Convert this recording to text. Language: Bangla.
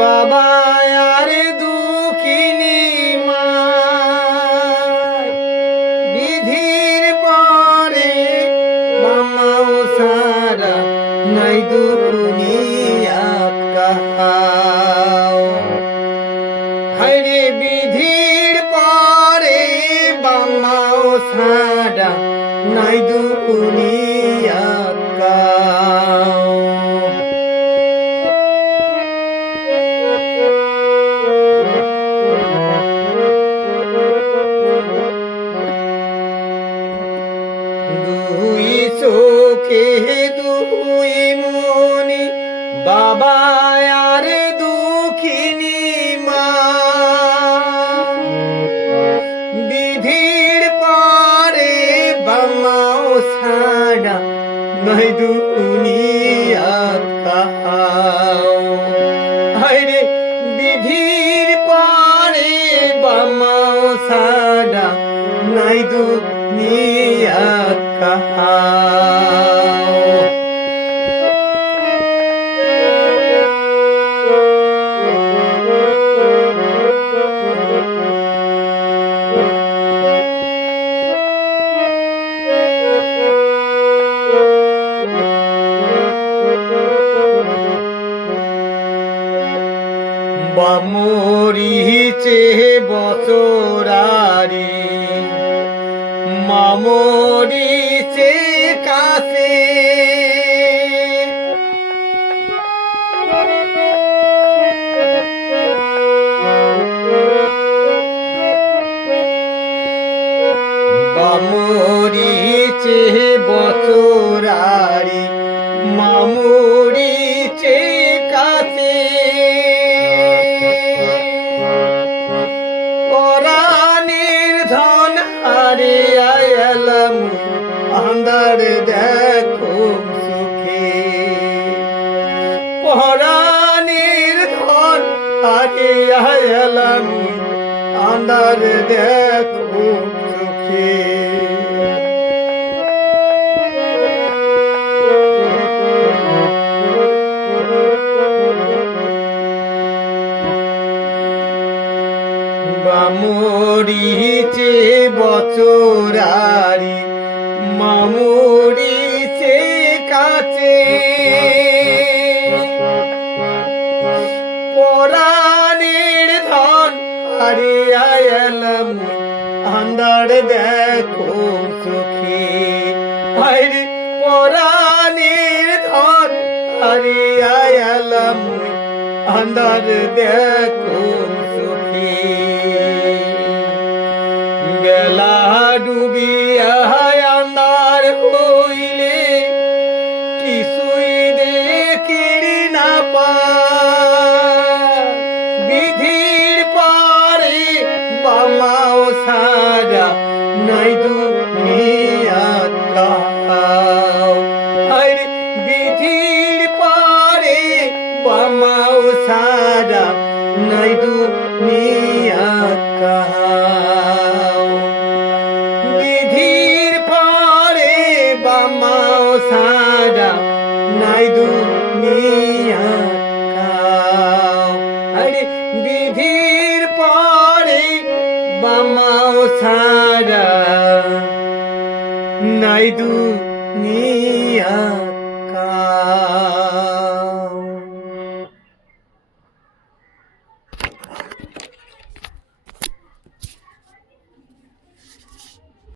বাবা আর দুঃখিনী মা। বিধির পরে মামাও সারা নাই দুনিয়া কাহাও হরে বিধির পরে মামাও সারা নাই দুনিয়া চোখে তুই মনি বাবা আর দুঃখিনী মা। বিধির পারে বামাও ছাড়া নাই দুনিয়া কাহাও। বামরিছে বছরারি। মামরিছে কাছে। বামরিছে বছরারি। মামরিছে আন্দার দেখো সুখে। পরাণের ধন হারে আয়ালাম আন্দার দেখো সুখে। বামরিছে বছরারি মামরিছে কাছে। পরাণের ধন হারিয়ালাম আন্দার দেখো সুখী হাইরে পরাণের ধন হারিয়ালাম আন্দার দেখো বিধির পারে বামাও সারা নাই বিধির পারে বামাও সারা নাই নাই দুনিয়া ないどにやかん